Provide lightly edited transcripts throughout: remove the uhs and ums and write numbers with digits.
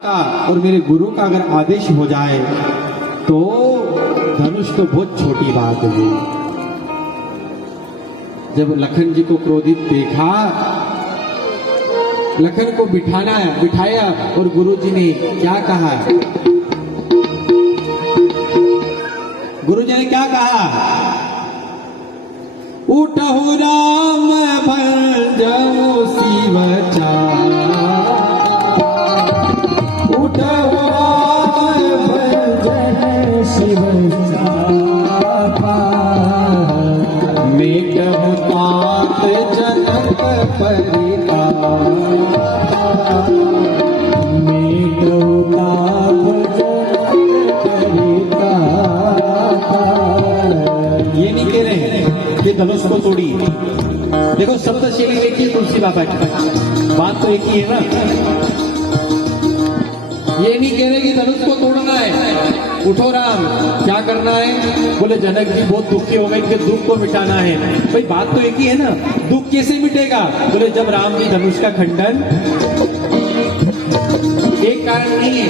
और मेरे गुरु का अगर आदेश हो जाए तो धनुष तो बहुत छोटी बात है। जब लखन जी को क्रोधित देखा, लखन को बिठाया और गुरु जी ने क्या कहा? गुरु जी ने क्या कहा? उठहु राम भंजऊ शिव चारा, उठहु राम भंजऊ शिव चारा, मेटहु तात जनक परिताप, मेटहु तात जनक परिताप। ये नहीं कह रहे हैं कि धनुष को तोड़ी। देखो सप्तशैली देखिए तुलसी बाबा की, बात तो एक ही है ना। ये नहीं कह रहे कि धनुष को तोड़ना है। उठो राम, क्या करना है? बोले जनक जी बहुत दुखी हो गए, इनके दुख को मिटाना है। भाई बात तो एक ही है ना। दुख कैसे मिटेगा? बोले जब राम जी धनुष का खंडन, एक कारण नहीं है।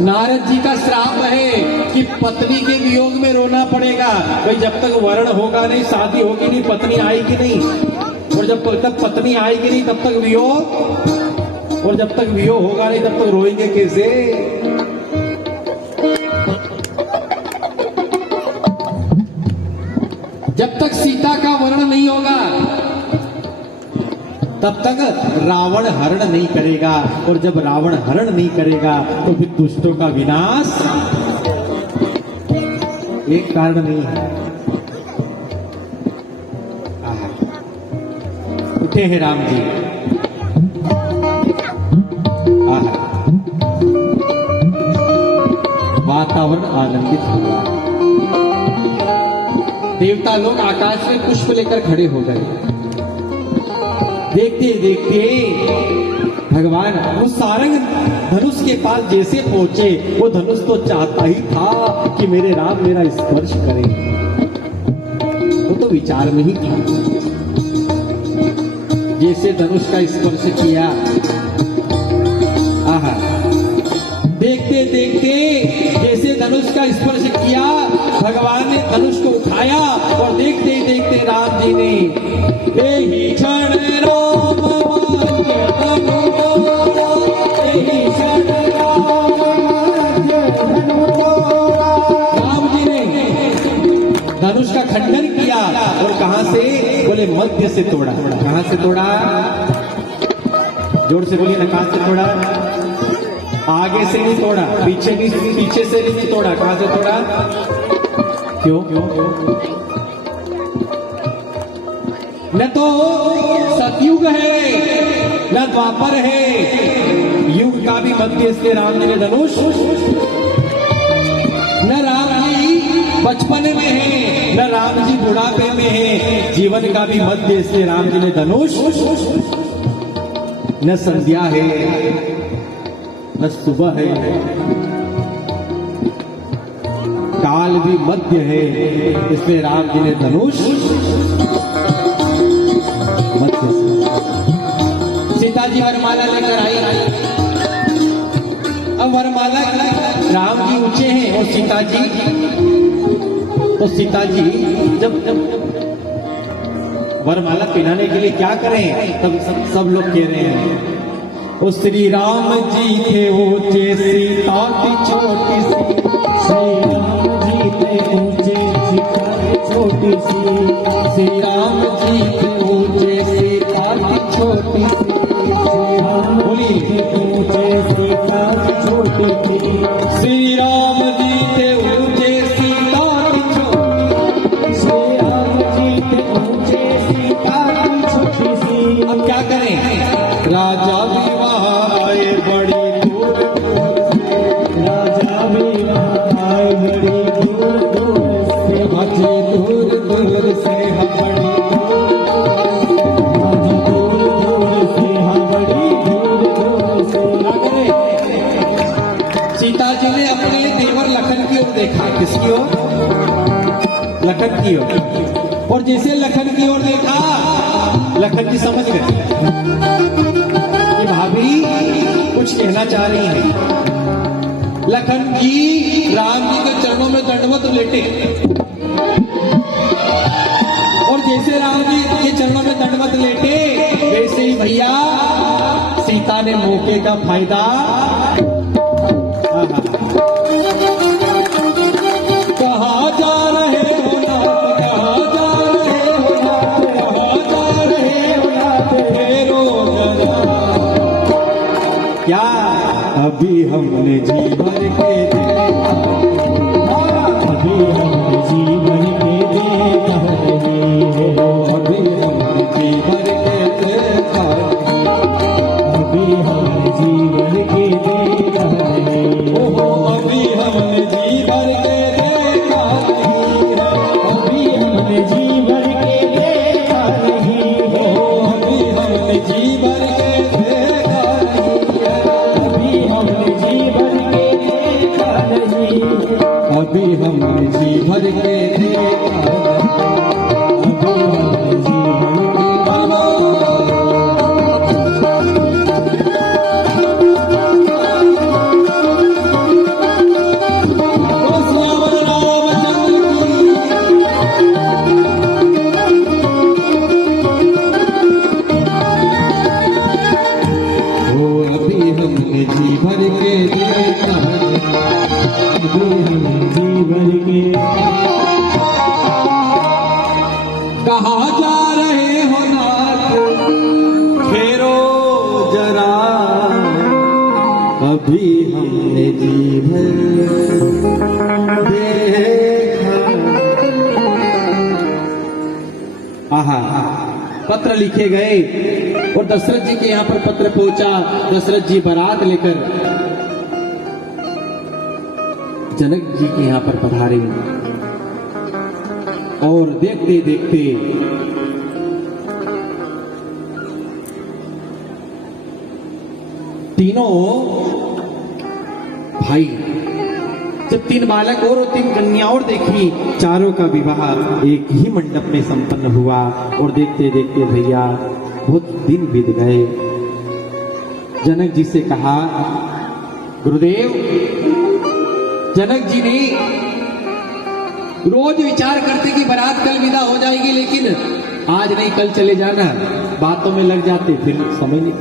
नारद जी का श्राप है कि पत्नी के वियोग में रोना पड़ेगा। भाई जब तक वर्ण होगा नहीं, शादी होगी नहीं, पत्नी आएगी नहीं, और जब तक पत्नी आएगी नहीं तब तक वियोग, और जब तक वियोग होगा नहीं तब तक रोएंगे कैसे? जब तक सीता का वर्ण नहीं होगा तब तक रावण हरण नहीं करेगा, और जब रावण हरण नहीं करेगा तो फिर दुष्टों का विनाश। एक कारण नहीं है। उठे हैं राम जी, वातावरण आनंदित हुआ। देवता लोग आकाश में पुष्प लेकर खड़े हो गए। देखते देखते भगवान उस सारंग धनुष के पास जैसे पहुंचे, वो धनुष तो चाहता ही था कि मेरे राम मेरा स्पर्श करें। वो तो विचार में ही था। जैसे धनुष का स्पर्श किया, आहा, देखते देखते जैसे धनुष का स्पर्श किया, भगवान ने धनुष को उठाया और देखते देखते राम जी ने यही क्षण राम जी ने धनुष का खंडन किया। और कहां से? बोले मध्य से तोड़ा। कहां से तोड़ा? जोर से बोलिए ना, कहां से तोड़ा? आगे से नहीं तोड़ा, पीछे से नहीं तोड़ा। कहां से तोड़ा? क्यों? न तो सतयुग है न द्वापर है, युग का भी मध्य से राम जी ने धनुष। न राम जी बचपन में है न राम जी बुढ़ापे में है, जीवन का भी मध्य से राम जी ने धनुष। न संध्या है न सुबह है, काल भी मध्य है, इसलिए राम जी ने धनुष मध्य से। सीता जी वरमाला लेकर आई। अब वरमाला राम जी ऊंचे हैं और सीता जी जब वरमाला पहनाने के लिए क्या करें? तब सब लोग कह रहे हैं ओ श्री राम जी थे ऊंचे, सीता की छोटी सी। श्री राम जी थे ऊंचे, सीता की छोटी सी। श्री राम जी थे ऊंचे, सीता की छोटी सी। श्री राम जी थे ऊंचे, सीता की छोटी सी। श्री राम जी थे ऊंचे, सीता की छोटी। श्री राम जी थे ऊंचे, सीता की छोटी सी। अब क्या करें? राजा भी वहां आए बड़ी दूर दूर से, राजा भी वहां आए बड़ी दूर दूर से, बड़ी दूर दूर से, बड़ी दूर दूर से, बड़ी दूर दूर से। सीता जी ने अपने देवर लखन की ओर देखा। किसकी ओर? लखन की ओर। और जैसे लखन की ओर देखा, लखन जी समझ गए कि कुछ कहना चाह रही हैं। लखन जी राम जी के चरणों में दंडवत लेटे और जैसे राम जी के चरणों में दंडवत लेटे वैसे ही भैया सीता ने मौके का फायदा कहाँ जा रहे हो नाथ, कहाँ जा रहे हो नाथ, कहाँ जा रहे हो नाथ, फेरो जरा। क्या अभी हमने जी भर के देखा, अभी हमने जी भर के देखा नहीं हो, अभी हमने जी भर के देखा, अभी हमने जी भर के देखा नहीं हो, अभी हमने जी भर के देखा नहीं है, अभी हमने जी भर के देखा नहीं हो, अभी हमने जी भर के देखा नहीं है, अभी हमने जी भर के देखा नहीं है, अभी हमने जी भर के देखा, अभी हमने जी भर के जी भर के देखा, जी भर के कहाँ जा रहे हो नाथ, फेरो जरा, अभी हमने जी भर देखा। आहा, पत्र लिखे गए और दशरथ जी के यहाँ पर पत्र पहुंचा। दशरथ जी बारात लेकर जनक जी के यहाँ पर पधारे और देखते देखते तीनों भाई, जब 3 बालक और 3 कन्याओं देखी, चारों का विवाह एक ही मंडप में संपन्न हुआ। और देखते देखते भैया बहुत दिन बीत गए। जनक जी से कहा, गुरुदेव, जनक जी ने रोज विचार करते कि बारात कल विदा हो जाएगी, लेकिन आज नहीं कल चले जाना, बातों में लग जाते, फिर समय नहीं।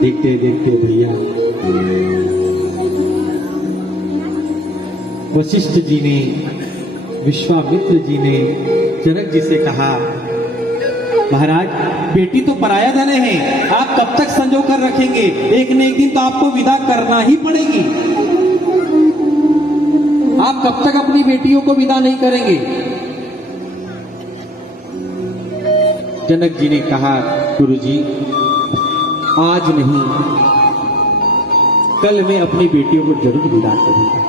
देखते देखते भैया वशिष्ठ जी ने, विश्वामित्र जी ने जनक जी से कहा, महाराज बेटी तो पराया धन है, आप कब तक संजो कर रखेंगे, एक न एक दिन तो आपको विदा करना ही पड़ेगी। आप कब तक अपनी बेटियों को विदा नहीं करेंगे। जनक जी ने कहा, गुरुजी आज नहीं, कल मैं अपनी बेटियों को जरूर विदा करूंगा।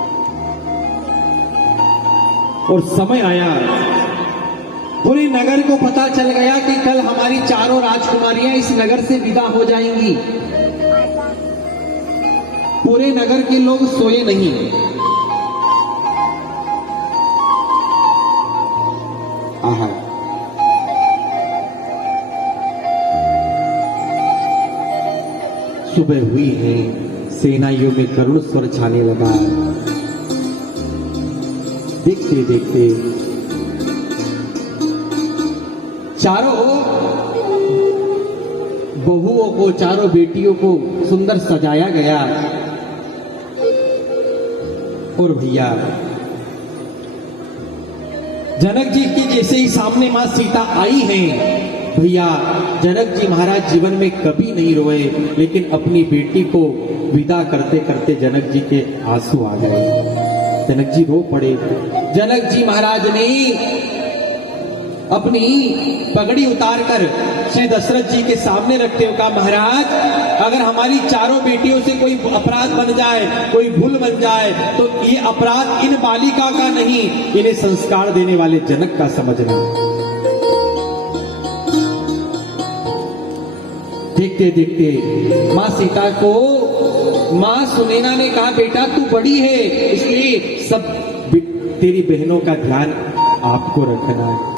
और समय आया, पूरे नगर को पता चल गया कि कल हमारी चारों राजकुमारियां इस नगर से विदा हो जाएंगी। पूरे नगर के लोग सोए नहीं। आहा, सुबह हुई है, सेनाइयों में करुण स्वर छाने लगा। देखते देखते चारों बहुओं को, चारों बेटियों को सुंदर सजाया गया। और भैया जनक जी की जैसे ही सामने मां सीता आई हैं, भैया जनक जी महाराज जीवन में कभी नहीं रोए, लेकिन अपनी बेटी को विदा करते करते जनक जी के आंसू आ गए। जनक जी रो पड़े। जनक जी महाराज ने अपनी पगड़ी उतारकर श्री दशरथ जी के सामने रखते हुए कहा, महाराज अगर हमारी चारों बेटियों से कोई अपराध बन जाए, कोई भूल बन जाए, तो ये अपराध इन बालिका का नहीं, इन्हें संस्कार देने वाले जनक का समझना। देखते देखते मां सीता को मां सुनैना ने कहा, बेटा तू बड़ी है, इसलिए सब तेरी बहनों का ध्यान आपको रखना है।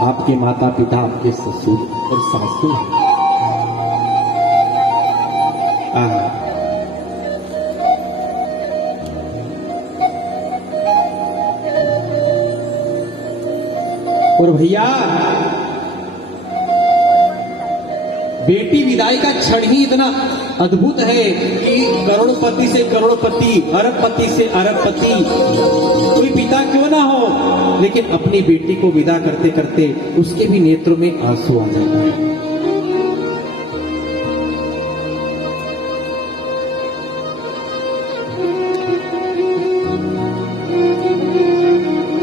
आपके माता पिता, आपके ससुर और सासू हैं, और भैया बेटी विदाई का क्षण ही इतना अद्भुत है कि करोड़पति से करोड़पति, अरबपति से अरबपति, कोई पिता क्यों ना हो, लेकिन अपनी बेटी को विदा करते करते उसके भी नेत्रों में आंसू आ जाता है।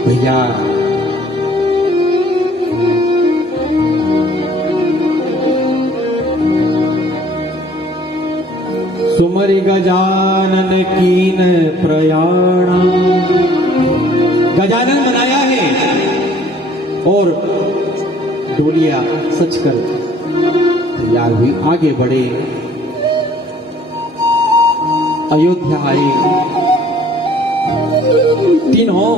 भैया सुमरि गजानन कीन प्रयाण, गजानन मनाया है और डोलिया सच कर तैयार हुई, आगे बढ़े, अयोध्या आए। तीनों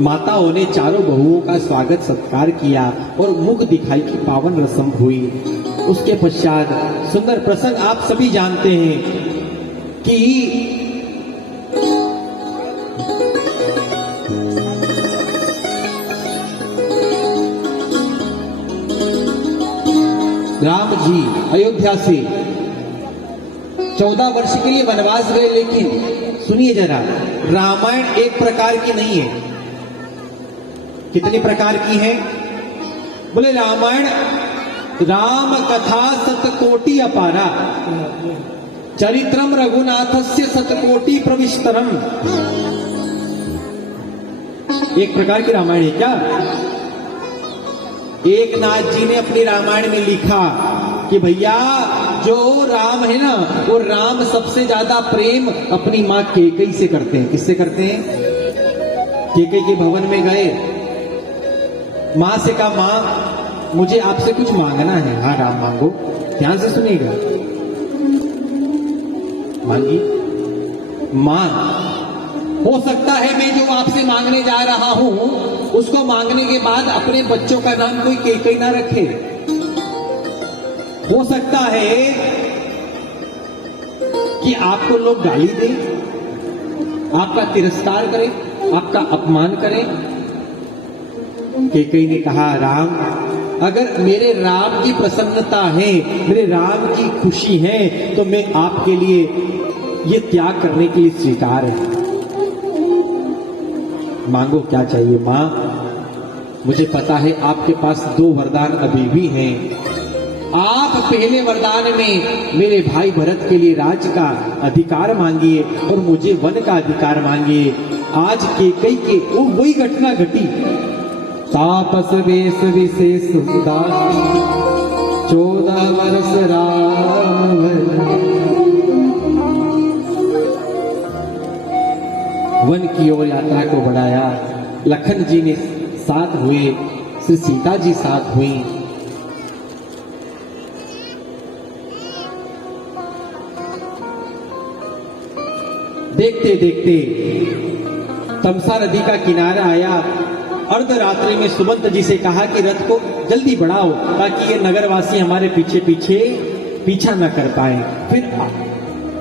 माताओं ने चारों बहुओं का स्वागत सत्कार किया और मुख दिखाई की पावन रस्म हुई। उसके पश्चात सुंदर प्रसंग आप सभी जानते हैं कि राम जी अयोध्या से 14 वर्ष के लिए वनवास गए, लेकिन सुनिए जरा, रामायण एक प्रकार की नहीं है। कितनी प्रकार की है? बोले रामायण राम कथा सतकोटि अपारा, चरित्रम रघुनाथस्य सतकोटि प्रविष्टरम। एक प्रकार की रामायण है क्या? एक नाथ जी ने अपनी रामायण में लिखा कि भैया जो राम है ना, वो राम सबसे ज्यादा प्रेम अपनी मां केकई से करते हैं। किससे करते हैं? केकई के भवन में गए, मां से कहा मां मुझे आपसे कुछ मांगना है। हाँ राम मांगो, ध्यान से सुनिएगा। मांगी। मां, हो सकता है मैं जो आपसे मांगने जा रहा हूं उसको मांगने के बाद अपने बच्चों का नाम कोई केकई ना रखे। हो सकता है कि आपको लोग गाली दें, आपका तिरस्कार करें, आपका अपमान करें। केकई ने कहा राम, अगर मेरे राम की प्रसन्नता है, मेरे राम की खुशी है, तो मैं आपके लिए ये त्याग करने के लिए स्वीकार है। मांगो क्या चाहिए मां, मुझे पता है आपके पास 2 वरदान अभी भी हैं। आप पहले वरदान में मेरे भाई भरत के लिए राज का अधिकार मांगिए और मुझे वन का अधिकार मांगिए। आज केकई के वही घटना घटी। तापस वेश विशेष उदासी, 14 वर्ष राम वन की ओर यात्रा को बढ़ाया। लखन जी ने साथ हुए, श्री सीता जी साथ हुई। देखते देखते तमसा नदी का किनारा आया। अर्धरात्रि में सुमंत जी से कहा कि रथ को जल्दी बढ़ाओ ताकि ये नगरवासी हमारे पीछे पीछे पीछा न कर पाए। फिर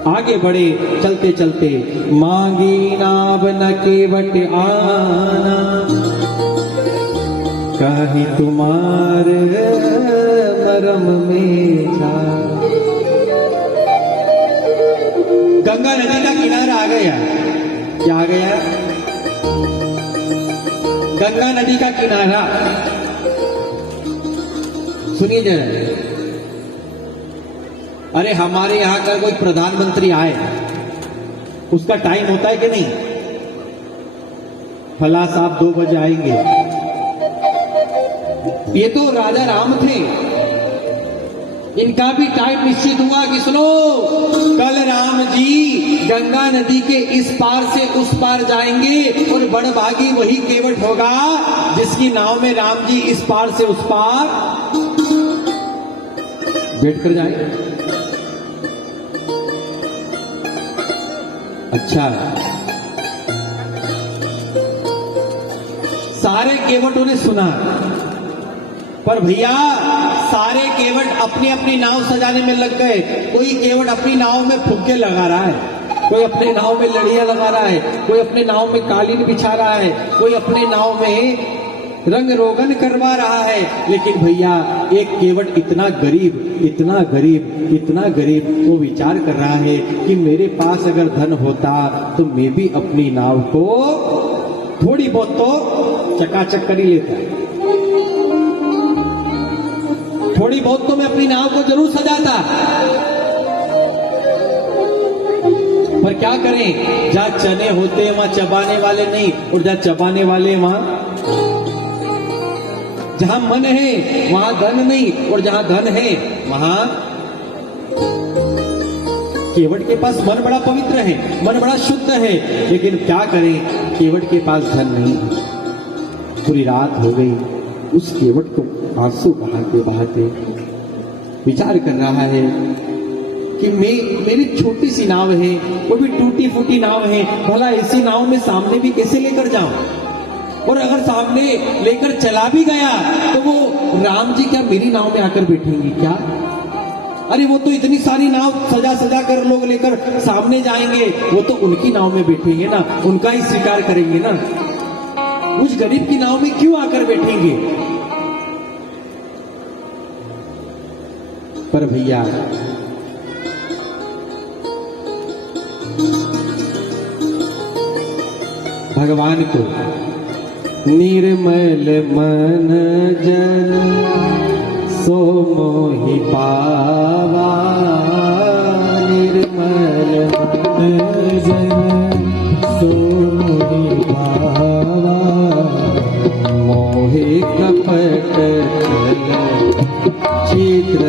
आगे बढ़े, चलते चलते मांगी नाव न केवट आना, कहीं तुम्हारे मरम में था। गंगा नदी का किनारा आ गया। क्या आ गया? गंगा नदी का किनारा। सुनिए जरा, अरे हमारे यहां का कोई प्रधानमंत्री आए, उसका टाइम होता है कि नहीं? फला साहब 2 बजे आएंगे। ये तो राजा राम थे, इनका भी टाइम निश्चित हुआ कि सुनो, कल राम जी गंगा नदी के इस पार से उस पार जाएंगे और बड़भागी वही केवट होगा जिसकी नाव में राम जी इस पार से उस पार बैठ कर जाए। अच्छा, सारे केवटों ने सुना, पर भैया सारे केवट अपनी अपनी नाव सजाने में लग गए। कोई केवट अपनी नाव में फुग्गे लगा रहा है, कोई अपने नाव में लड़ियां लगा रहा है, कोई अपने नाव में कालीन बिछा रहा है, कोई अपने नाव में रंग रोगन करवा रहा है। लेकिन भैया एक केवट इतना गरीब, इतना गरीब, इतना गरीब, वो विचार कर रहा है कि मेरे पास अगर धन होता तो मैं भी अपनी नाव को थोड़ी बहुत तो चकाचक कर ही लेता, थोड़ी बहुत तो मैं अपनी नाव को जरूर सजाता। पर क्या करें, जहां चने होते हैं वहां चबाने वाले नहीं, और जहां चबाने वाले वहां, जहां मन है वहां धन नहीं, और जहां धन है वहां केवट के पास मन बड़ा पवित्र है, मन बड़ा शुद्ध है, लेकिन क्या करें, केवट के पास धन नहीं। पूरी रात हो गई, उस केवट को आंसू बहाते बहाते विचार कर रहा है कि मेरी छोटी सी नाव है, वो भी टूटी फूटी नाव है, भला ऐसी नाव में सामने भी कैसे लेकर जाऊं, और अगर सामने लेकर चला भी गया तो वो राम जी क्या मेरी नाव में आकर बैठेंगे क्या? अरे वो तो इतनी सारी नाव सजा सजा कर लोग लेकर सामने जाएंगे, वो तो उनकी नाव में बैठेंगे ना, उनका ही स्वीकार करेंगे ना, उस गरीब की नाव में क्यों आकर बैठेंगे? पर भैया भगवान को निर्मल मन जन सो मोहि पावा, निर्मल मन जन सो मोहि पावा, मोहे कपट चित्र